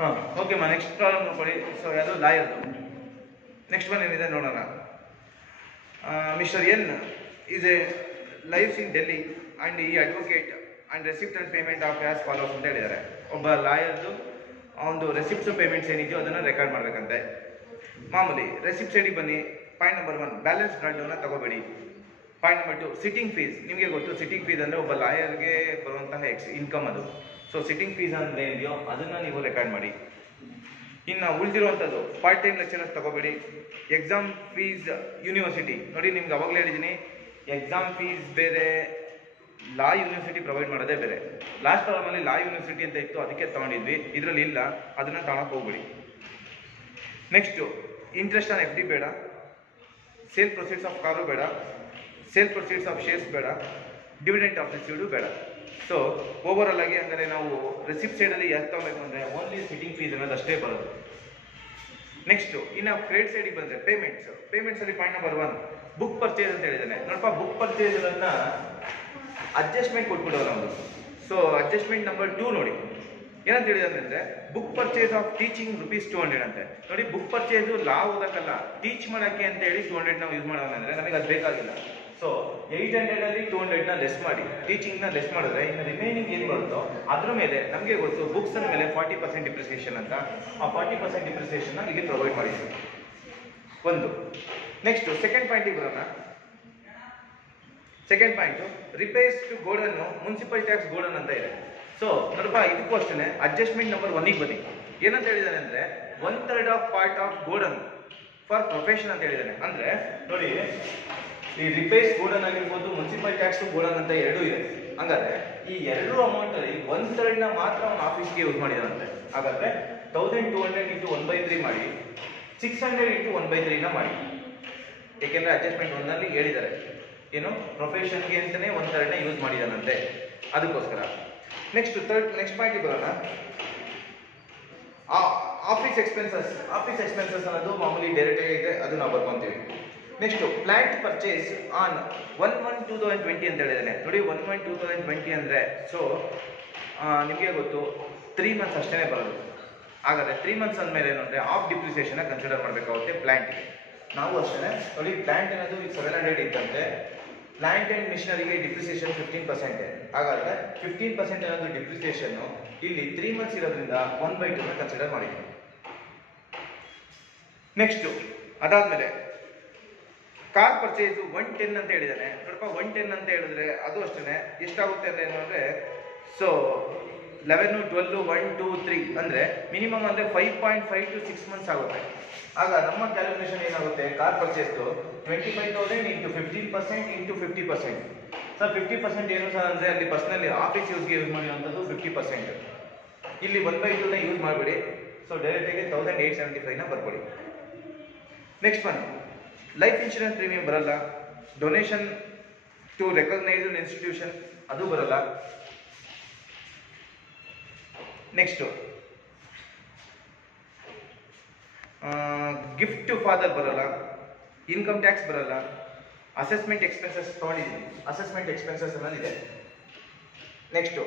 ಹಾಂ ಓಕೆಮ್ಮ, next problem ನೋಡ್ಕೊಳ್ಳಿ. ಸೊ ಯಾವುದು ಲಾಯರ್ದು ನೆಕ್ಸ್ಟ್ ಒನ್ ಏನಿದೆ ನೋಡೋಣ. Mister N is a lives in Delhi and ಈ advocate and receipt and payment of as follows ಅಂತ ಹೇಳಿದ್ದಾರೆ. ಒಬ್ಬ ಲಾಯರ್ದು ಒಂದು ರೆಸಿಪ್ಟ್ಸು ಪೇಮೆಂಟ್ಸ್ ಏನಿದೆಯೋ ಅದನ್ನು ರೆಕಾರ್ಡ್ ಮಾಡಬೇಕಂತೆ. ಮಾಮೂಲಿ ರೆಸಿಪ್ಟ್ ಸೈಡಿಗೆ ಬನ್ನಿ. ಪಾಯಿಂಟ್ ನಂಬರ್ 1 ಬ್ಯಾಲೆನ್ಸ್ ಡ್ರಾಫ್ಟನ್ನು ತಗೋಬೇಡಿ. Point number 2 sitting fees. ನಿಮಗೆ ಗೊತ್ತು ಸಿಟ್ಟಿಂಗ್ ಫೀಸ್ ಅಂದರೆ ಒಬ್ಬ ಲಾಯರ್ಗೆ ಬರುವಂತಹ ಇನ್ಕಮ್ ಅದು. ಸೊ ಸಿಟ್ಟಿಂಗ್ ಫೀಸ್ ಅಂದರೆ ಏನಿದೆಯೋ ಅದನ್ನು ನೀವು ರೆಕಾರ್ಡ್ ಮಾಡಿ. ಇನ್ನು ಉಳಿದಿರುವಂಥದ್ದು ಪಾರ್ಟ್ ಟೈಮ್ ಲೆಕ್ಚರರ್ಸ್ ತಗೋಬೇಡಿ. ಎಕ್ಸಾಮ್ ಫೀಸ್ ಯೂನಿವರ್ಸಿಟಿ ನೋಡಿ, ನಿಮ್ಗೆ ಅವಾಗಲೇ ಹೇಳಿದ್ದೀನಿ, ಎಕ್ಸಾಮ್ ಫೀಸ್ ಬೇರೆ, ಲಾ ಯೂನಿವರ್ಸಿಟಿ ಪ್ರೊವೈಡ್ ಮಾಡೋದೇ ಬೇರೆ. ಲಾಸ್ಟ್ ಪ್ರಾಬ್ಲಮಲ್ಲಿ ಲಾ ಯೂನಿವರ್ಸಿಟಿ ಅಂತ ಇತ್ತು, ಅದಕ್ಕೆ ತೊಗೊಂಡಿದ್ವಿ. ಇದರಲ್ಲಿ ಇಲ್ಲ, ಅದನ್ನು ತಗೊಳಕ್ಕೆ ಹೋಗ್ಬಿಡಿ. ನೆಕ್ಸ್ಟು ಇಂಟ್ರೆಸ್ಟ್ ಆನ್ FD ಬೇಡ, ಸೇಲ್ ಪ್ರೊಸೀಡ್ಸ್ ಆಫ್ ಕಾರು ಬೇಡ, ಸೇಲ್ ಪ್ರೊಸೀಡ್ಸ್ ಆಫ್ ಶೇರ್ಸ್ ಬೇಡ, ಡಿವಿಡೆಂಟ್ ಆಫ್ ರಿಸೀವ್ಡು ಬೇಡ. ಸೊ ಓವರಾಲ್ ಆಗಿ ಅಂದರೆ ನಾವು ರೆಸಿಪ್ಟ್ ಸೈಡಲ್ಲಿ ಎಷ್ಟು ತಗೋಬೇಕು ಅಂದರೆ ಓನ್ಲಿ ಸಿಟ್ಟಿಂಗ್ ಫೀಸ್ ಅನ್ನೋದು ಅಷ್ಟೇ ಬರೋದು. ನೆಕ್ಸ್ಟು ಇನ್ನು ಕ್ರೆಡಿಟ್ ಸೈಡಿಗೆ ಬಂದರೆ ಪೇಮೆಂಟ್ಸಲ್ಲಿ ಪಾಯಿಂಟ್ ನಂಬರ್ 1 ಬುಕ್ ಪರ್ಚೇಸ್ ಅಂತ ಹೇಳಿದ್ದಾನೆ. ನೋಡಪ್ಪ, ಬುಕ್ ಪರ್ಚೇಸನ್ನು ಅಡ್ಜಸ್ಟ್ಮೆಂಟ್ ಕೊಟ್ಬಿಡೋರು ನಾವು. ಸೊ ಅಡ್ಜಸ್ಟ್ಮೆಂಟ್ ನಂಬರ್ 2 ನೋಡಿ ಏನಂತ ಹೇಳಿದಾನೆ ಅಂದರೆ ಬುಕ್ ಪರ್ಚೇಸ್ ಆಫ್ ಟೀಚಿಂಗ್ ₹200 ಅಂತೆ. ನೋಡಿ, ಬುಕ್ ಪರ್ಚೇಸು ಲಾ ಓದಕ್ಕಲ್ಲ, ಟೀಚ್ ಮಾಡೋಕ್ಕೆ ಅಂತ ಹೇಳಿ 200 ನಾವು ಯೂಸ್ ಮಾಡೋಣ ಅಂದರೆ ನಮಗೆ ಅದು ಬೇಕಾಗಿಲ್ಲ. ಸೊ 800ಅಲ್ಲಿ 200ನ ಲೆಸ್ ಮಾಡಿ, ಟೀಚಿಂಗ್ನ ಲೆಸ್ ಮಾಡಿದ್ರೆ ಇನ್ನು ರಿಮೈನಿಂಗ್ ಏನು ಬರುತ್ತೋ ಅದ್ರ ಮೇಲೆ ನಮಗೆ ಗೊತ್ತು ಬುಕ್ಸ್ ಮೇಲೆ 40% ಡಿಪ್ರಿಸಿಯೇಷನ್ ಅಂತ. ಆ 40% ಡಿಪ್ರಿಸಿಯೇಷನ್ನ ಇಲ್ಲಿ ಪ್ರೊವೈಡ್ ಮಾಡಿದ್ದೀವಿ ಒಂದು. ನೆಕ್ಸ್ಟು ಸೆಕೆಂಡ್ ಪಾಯಿಂಟಿಗೆ ಬರೋಣ. ಸೆಕೆಂಡ್ ಪಾಯಿಂಟು ರಿಪೇರ್ಸ್ ಟು ಗೋಡನ್ನು ಮುನ್ಸಿಪಲ್ ಟ್ಯಾಕ್ಸ್ ಗೋಡನ್ ಅಂತ ಇದೆ. ಸೊ ನೋಡಪ್ಪ, ಇದಕ್ಕೂ ಅಷ್ಟೇ ಅಡ್ಜಸ್ಟ್ಮೆಂಟ್ ನಂಬರ್ 1ಗೆ ಬನ್ನಿ. ಏನಂತ ಹೇಳಿದ್ದಾನೆ ಅಂದರೆ 1/3 of part of godown for profession ಅಂತ ಹೇಳಿದ್ದಾನೆ. ಅಂದರೆ ನೋಡಿ, ಈ ರಿಪೇರ್ಸ್ ಗೋಡನ್ ಆಗಿರ್ಬೋದು, ಮುನ್ಸಿಪಲ್ ಟ್ಯಾಕ್ಸ್ ಗೋಡನ್ ಅಂತ ಎರಡೂ ಇದೆ. ಹಾಗಾದ್ರೆ ಈ ಎರಡೂ ಅಮೌಂಟಲ್ಲಿ 1/3ನ ಮಾತ್ರ ಅವನು ಆಫೀಸ್ಗೆ ಯೂಸ್ ಮಾಡಿದಾನಂತೆ. ಹಾಗಾದರೆ 1200 ಇಂಟು 1/3 ಮಾಡಿ, 600 ಇಂಟು 1/3ನ ಮಾಡಿ. ಏಕೆಂದರೆ ಅಡ್ಜಸ್ಟ್ಮೆಂಟ್ 1ನಲ್ಲಿ ಹೇಳಿದ್ದಾರೆ ಏನು, ಪ್ರೊಫೆಷನ್ಗೆ ಅಂತಲೇ 1/3ನ ಯೂಸ್ ಮಾಡಿದಾನಂತೆ, ಅದಕ್ಕೋಸ್ಕರ. ನೆಕ್ಸ್ಟ್ ಪಾಯಿಂಟಿಗೆ ಬರೋಣ. ಆಫೀಸ್ ಎಕ್ಸ್ಪೆನ್ಸಸ್ ಅನ್ನೋದು ಮಾಮೂಲಿ ಡೈರೆಕ್ಟ್ ಆಗಿದೆ, ಅದು ನಾವು ಬರ್ಕೊಂತೀವಿ. ನೆಕ್ಸ್ಟು ಪ್ಲಾಂಟ್ ಪರ್ಚೇಸ್ ಆನ್ 1/1/2020 ಅಂತ ಹೇಳಿದ್ದಾನೆ. ನೋಡಿ, 1/1/2020 ಅಂದರೆ ಸೊ ನಿಮಗೆ ಗೊತ್ತು 3 ಮಂತ್ಸ್ ಅಷ್ಟೇ ಬರೋದು. ಹಾಗಾದರೆ 3 ಮಂತ್ಸ್ ಅಂದಮೇಲೆ ಏನು ಅಂದರೆ ಆಫ್ ಡಿಪ್ರಿಸಿಯೇಷನ್ನ ಕನ್ಸಿಡರ್ ಮಾಡಬೇಕಾಗುತ್ತೆ ಪ್ಲ್ಯಾಂಟ್ಗೆ. ನಾವು ಅಷ್ಟೇ ನೋಡಿ, ಪ್ಲ್ಯಾಂಟ್ ಅನ್ನೋದು ಈಗ 700 ಇತ್ತಂತೆ. ಪ್ಲ್ಯಾಂಟ್ ಆ್ಯಂಡ್ ಮಿಷನರಿಗೆ ಡಿಪ್ರಿಸಿಯೇಷನ್ 15%. ಹಾಗಾದರೆ 15% ಅನ್ನೋದು ಡಿಪ್ರಿಸಿಯೇಷನ್ನು ಇಲ್ಲಿ 3 ಮಂತ್ಸ್ ಇರೋದ್ರಿಂದ 1/2ನ ಕನ್ಸಿಡರ್ ಮಾಡಿದ್ವಿ. ನೆಕ್ಸ್ಟು ಅದಾದಮೇಲೆ ಕಾರ್ ಪರ್ಚೇಸು 110 ಅಂತ ಹೇಳಿದ್ದಾನೆ. ನೋಡಪ್ಪ, 110 ಅಂತ ಹೇಳಿದ್ರೆ ಅದು ಅಷ್ಟೇ ಎಷ್ಟಾಗುತ್ತೆ ಅಂದರೆ ಏನು ಅಂದರೆ ಸೊ 11, 12, 1, 2, 3 ಅಂದರೆ ಮಿನಿಮಮ್ ಅಂದರೆ 5.5 to 6 ಮಂತ್ಸ್ ಆಗುತ್ತೆ. ಆಗ ನಮ್ಮ ಕ್ಯಾಲ್ಕುಲೇಷನ್ ಏನಾಗುತ್ತೆ, ಕಾರ್ ಪರ್ಚೇಸ್ದು 25,000 ಇಂಟು 15% ಇಂಟು 50%. ಸರ್ 50% ಏನು ಸರ್ ಅಂದರೆ ಅಲ್ಲಿ ಪರ್ಸ್ನಲಿ ಆಫೀಸ್ ಯೂಸ್ಗೆ ಯೂಸ್ ಮಾಡಿರುವಂಥದ್ದು 50%. ಇಲ್ಲಿ 1/2ನ ಯೂಸ್ ಮಾಡಿಬಿಡಿ. ಸೊ ಡೈರೆಕ್ಟಾಗಿ 1875ನ ಬರ್ಕೊಡಿ. Next one life insurance premium ಬರಲ್ಲ. ಡೊನೇಷನ್ ಟು ರೆಕಗ್ನೈಸ್ಡ್ ಇನ್ಸ್ಟಿಟ್ಯೂಷನ್ ಅದು ಬರಲ್ಲ. ನೆಕ್ಸ್ಟು ಗಿಫ್ಟ್ ಟು ಫಾದರ್ ಬರಲ್ಲ. ಇನ್ಕಮ್ ಟ್ಯಾಕ್ಸ್ ಬರಲ್ಲ. ಅಸೆಸ್ಮೆಂಟ್ ಎಕ್ಸ್ಪೆನ್ಸಸ್ ತೊಗೊಂಡಿದ್ದೀನಿ, ಅಸೆಸ್ಮೆಂಟ್ ಎಕ್ಸ್ಪೆನ್ಸಸ್ ಅನ್ನೋದಿದೆ. ನೆಕ್ಸ್ಟು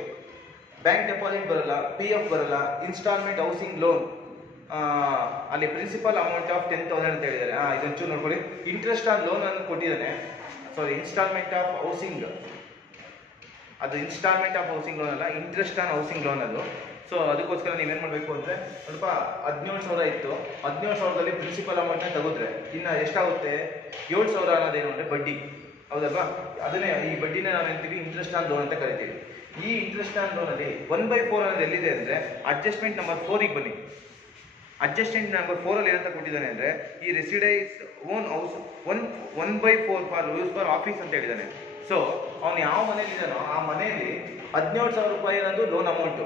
ಬ್ಯಾಂಕ್ ಡೆಪಾಸಿಟ್ ಬರಲ್ಲ, PF ಬರಲ್ಲ. ಇನ್ಸ್ಟಾಲ್ಮೆಂಟ್ ಹೌಸಿಂಗ್ ಲೋನ್ ಅಲ್ಲಿ ಪ್ರಿನ್ಸಿಪಲ್ ಅಮೌಂಟ್ ಆಫ್ 10,000 ಅಂತ ಹೇಳಿದ್ದಾರೆ. ಇದೊಂಚೂರು ನೋಡ್ಕೊಳ್ಳಿ. ಇಂಟ್ರೆಸ್ಟ್ ಆನ್ ಲೋನ್ ಅನ್ನು ಕೊಟ್ಟಿದ್ದಾನೆ. ಸಾರಿ, ಇನ್ಸ್ಟಾಲ್ಮೆಂಟ್ ಆಫ್ ಹೌಸಿಂಗ್, ಅದು ಇನ್ಸ್ಟಾಲ್ಮೆಂಟ್ ಆಫ್ ಹೌಸಿಂಗ್ ಲೋನ್ ಅಲ್ಲ, ಇಂಟ್ರೆಸ್ಟ್ ಆನ್ ಹೌಸಿಂಗ್ ಲೋನ್ ಅದು. ಸೊ ಅದಕ್ಕೋಸ್ಕರ ನೀವೇನು ಮಾಡಬೇಕು ಅಂದರೆ ಸ್ವಲ್ಪ 17,000 ಇತ್ತು, 17,000ದಲ್ಲಿ ಪ್ರಿನ್ಸಿಪಲ್ ಅಮೌಂಟ್ನ ತೆಗೆದ್ರೆ ಇನ್ನು ಎಷ್ಟಾಗುತ್ತೆ, 7,000 ಅನ್ನೋದೇನು ಅಂದರೆ ಬಡ್ಡಿ, ಹೌದಲ್ವಾ? ಅದನ್ನೇ ಈ ಬಡ್ಡಿನ ನಾವು ಹೇಳ್ತೀವಿ ಇಂಟ್ರೆಸ್ಟ್ ಆನ್ ಲೋನ್ ಅಂತ ಕರಿತೀವಿ. ಈ ಇಂಟ್ರೆಸ್ಟ್ ಆನ್ ಲೋನಲ್ಲಿ 1/4 ಅನ್ನೋದು ಎಲ್ಲಿದೆ ಅಂದರೆ ಅಡ್ಜಸ್ಟ್ಮೆಂಟ್ ನಂಬರ್ 4ಗೆ ಬನ್ನಿ. ಅಡ್ಜಸ್ಟ್ಮೆಂಟ್ ನಂಬರ್ 4ಅಲ್ಲಿ ಏನಂತ ಕೊಟ್ಟಿದ್ದಾನೆ ಅಂದರೆ ಈ resides own house 1/4 for use for office ಅಂತ ಹೇಳಿದ್ದಾನೆ. ಸೊ ಅವನು ಯಾವ ಮನೇಲಿ ಇದ್ದಾನೋ ಆ ಮನೆಯಲ್ಲಿ 17,000 ರೂಪಾಯಿ ಅನ್ನೋದು ಲೋನ್ ಅಮೌಂಟು,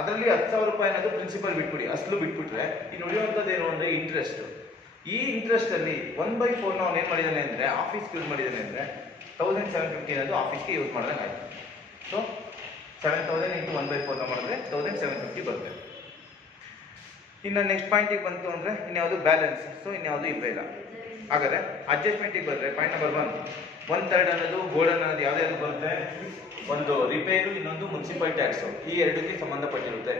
ಅದರಲ್ಲಿ 10,000 ರೂಪಾಯಿ ಅನ್ನೋದು ಪ್ರಿನ್ಸಿಪಲ್ ಬಿಟ್ಬಿಡಿ, ಅಸಲು ಬಿಟ್ಬಿಟ್ರೆ ಇನ್ನು ಉಳಿಯುವಂಥದ್ದು ಏನು ಅಂದರೆ ಇಂಟ್ರೆಸ್ಟ್. ಈ ಇಂಟ್ರೆಸ್ಟಲ್ಲಿ 1/4ನ ಅವನು ಏನು ಮಾಡಿದ್ದಾನೆ ಅಂದರೆ ಆಫೀಸ್ಗೆ ಯೂಸ್ ಮಾಡಿದ್ದಾನೆ ಅಂದರೆ 1750 ಅನ್ನೋದು ಆಫೀಸ್ಗೆ ಯೂಸ್ ಮಾಡಿದಂಗೆ ಆಯಿತು. ಸೊ 7,000 ಇಂಟು 1/4ನ ಮಾಡಿದ್ರೆ 1750 ಬರುತ್ತೆ. ಇನ್ನು ನೆಕ್ಸ್ಟ್ ಪಾಯಿಂಟಿಗೆ ಬಂತು ಅಂದರೆ ಇನ್ಯಾವುದು ಬ್ಯಾಲೆನ್ಸ್. ಸೊ ಇನ್ಯಾವುದು ಇಲ್ಲ. ಹಾಗಾದರೆ ಅಡ್ಜಸ್ಟ್ಮೆಂಟಿಗೆ ಬಂದರೆ ಪಾಯಿಂಟ್ ನಂಬರ್ 1/3 ಅನ್ನೋದು ಗೋಡನ್ ಅನ್ನೋದು ಯಾವುದ್ಯಾವುದು ಬರುತ್ತೆ, ಒಂದು ರಿಪೇರು, ಇನ್ನೊಂದು ಮುನ್ಸಿಪಲ್ ಟ್ಯಾಕ್ಸು, ಈ ಎರಡಕ್ಕೆ ಸಂಬಂಧಪಟ್ಟಿರುತ್ತೆ.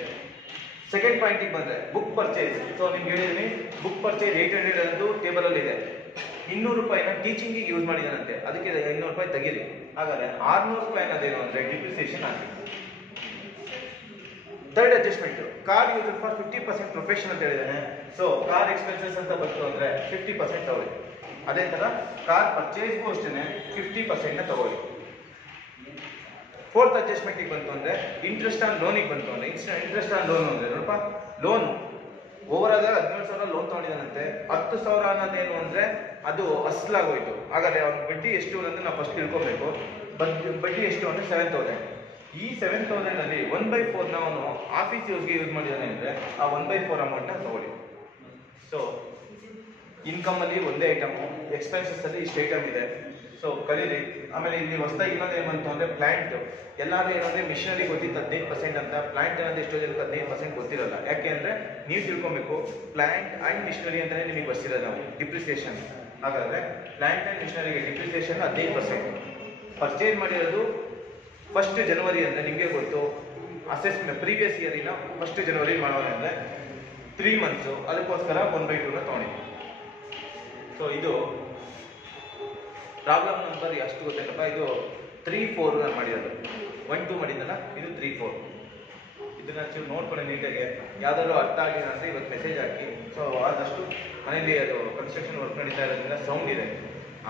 ಸೆಕೆಂಡ್ ಪಾಯಿಂಟಿಗೆ ಬಂದರೆ ಬುಕ್ ಪರ್ಚೇಸ್. ಸೊ ನಿಮ್ಗೆ ಹೇಳಿದ್ದೀನಿ ಬುಕ್ ಪರ್ಚೇಸ್ 800 ಅನ್ನೋದು ಟೇಬಲಲ್ಲಿ ಇದೆ. 200 ರೂಪಾಯಿನ ಟೀಚಿಂಗಿಗೆ ಯೂಸ್ ಮಾಡಿದಾನಂತೆ, ಅದಕ್ಕೆ 200 ರೂಪಾಯಿ ತೆಗೀರಿ. ಹಾಗಾದ್ರೆ 600 ರೂಪಾಯಿ ಅನ್ನೋದೇನು ಅಂದರೆ ಡಿಪ್ರಿಸಿಯೇಷನ್ ಆಗಿದೆ. Third adjustment, car use for 50% profession ಅಂತ ಹೇಳಿದಾನೆ. ಸೊ ಕಾರ್ ಎಕ್ಸ್ಪೆನ್ಸಸ್ ಅಂತ ಬಂತು ಅಂದರೆ 50% ತಗೊಳ್ಳಿ. ಅದೇ ಥರ ಕಾರ್ ಪರ್ಚೇಸ್ಗೂ ಅಷ್ಟೇ 50% ತಗೊಳ್ಳಿ. ಫೋರ್ತ್ ಅಡ್ಜಸ್ಟ್ಮೆಂಟಿಗೆ ಬಂತು ಅಂದರೆ ಇಂಟ್ರೆಸ್ಟ್ ಆನ್ ಲೋನಿಗೆ ಬಂತು ಅಂದರೆ ಇಂಟ್ರೆಸ್ಟ್ ಆನ್ ಲೋನ್ ಅಂದರೆ ನೋಡಪ್ಪ, ಲೋನು ಓವರಾಲ್ 17,000 ಲೋನ್ ತೊಗೊಂಡಿದ್ದಾನಂತೆ. 10,000 ಅನ್ನೋದೇನು ಅಂದರೆ ಅದು ಅಸಲಾಗೋಯ್ತು. ಹಾಗಾದರೆ ಅವ್ನ ಬಡ್ಡಿ ಎಷ್ಟು ಅಂದರೆ ನಾವು ಫಸ್ಟ್ ತಿಳ್ಕೊಬೇಕು. ಬಡ್ಡಿ ಎಷ್ಟು ಅಂದರೆ 7,000. ಈ 7,000 1/4 ಅವನು ಆಫೀಸ್ ಯೂಸ್ಗೆ ಯೂಸ್ ಮಾಡಿದ್ದಾನೆ ಅಂದರೆ ಆ 1/4 ಅಮೌಂಟ್ನ ತಗೊಳ್ಳಿ. ಸೊ ಇನ್ಕಮಲ್ಲಿ ಒಂದೇ ಐಟಮು, ಎಕ್ಸ್ಪೆನ್ಸಸ್ಸಲ್ಲಿ ಇಷ್ಟು ಐಟಮ್ ಇದೆ. ಸೊ ಕಲೀರಿ. ಆಮೇಲೆ ಇಲ್ಲಿ ಹೊಸದಾಗಿ ಇನ್ನೊಂದು ಏನು ಬಂತು ಅಂದರೆ ಪ್ಲ್ಯಾಂಟ್. ಎಲ್ಲರೂ ಏನಂದರೆ ಮಿಷನರಿ ಗೊತ್ತಿತ್ತು 15% ಅಂತ, ಪ್ಲ್ಯಾಂಟ್ ಅನ್ನೋದು ಎಷ್ಟೋ ಜನಕ್ಕೆ 15% ಗೊತ್ತಿರಲ್ಲ. ಯಾಕೆ ಅಂದರೆ ನೀವು ತಿಳ್ಕೊಬೇಕು, ಪ್ಲ್ಯಾಂಟ್ ಆ್ಯಂಡ್ ಮಿಷನರಿ ಅಂತಲೇ ನಿಮಗೆ ಬರ್ಸಿರೋದು ನಾವು ಡಿಪ್ರಿಸಿಯೇಷನ್. ಹಾಗಾದರೆ ಪ್ಲ್ಯಾಂಟ್ ಆ್ಯಂಡ್ ಮಿಷನರಿಗೆ ಡಿಪ್ರಿಸಿಯೇಷನ್ 15%. ಪರ್ಚೇಸ್ ಮಾಡಿರೋದು 1 ಜನವರಿ ಅಂದರೆ ನಿಮಗೆ ಗೊತ್ತು, ಅಸೆಸ್ಮೆಂಟ್ ಪ್ರೀವಿಯಸ್ ಇಯರಿನ 1 ಜನವರಿ ಮಾಡೋಣ ಅಂದರೆ 3 ಮಂತ್ಸು, ಅದಕ್ಕೋಸ್ಕರ 1/2ನ ತೊಗೊಂಡಿದ್ವಿ. ಸೊ ಇದು ಪ್ರಾಬ್ಲಮ್ ನಂಬರ್ ಎಷ್ಟು ಗೊತ್ತೇನಪ್ಪ, ಇದು 3-4 ನಾನು ಮಾಡಿರೋದು. 1-2 ಮಾಡಿದ್ದಲ್ಲ, ಇದು 3-4. ಇದನ್ನ ಚೂರು ನೋಡ್ಕೊಳ್ಳಿ ನೀಟಾಗಿ. ಯಾವುದಾದ್ರು ಅರ್ಥ ಆಗಿಲ್ಲ ಅಂದರೆ ಇವತ್ತು ಮೆಸೇಜ್ ಹಾಕಿ. ಸೊ ಆದಷ್ಟು ಮನೇಲಿ ಅದು ಕನ್ಸ್ಟ್ರಕ್ಷನ್ ವರ್ಕ್ ನಡೀತಾ ಇರೋದ್ರಿಂದ ಸೌಂಡ್ ಇದೆ,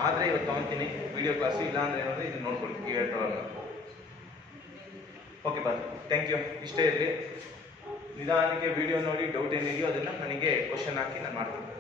ಆದರೆ ಇವತ್ತು ತೊಗೊತೀನಿ ವಿಡಿಯೋ ಕ್ಲಾಸು. ಇಲ್ಲ ಅಂದರೆ ಏನಂದರೆ ಇದನ್ನು ನೋಡ್ಕೊಳ್ಳಿ ಈ ಹೇಳ್ಕೊಳ್ಳೋಣ. Okay bye, thank you. ಇಷ್ಟೇ ಇರಲಿ. ನಿಧಾನಕ್ಕೆ ವಿಡಿಯೋ ನೋಡಿ ಡೌಟ್ ಏನಿದೆಯೋ ಅದನ್ನು ನನಗೆ ಕ್ವಶನ್ ಹಾಕಿ ನಾನು ಮಾಡ್ತೀನಿ.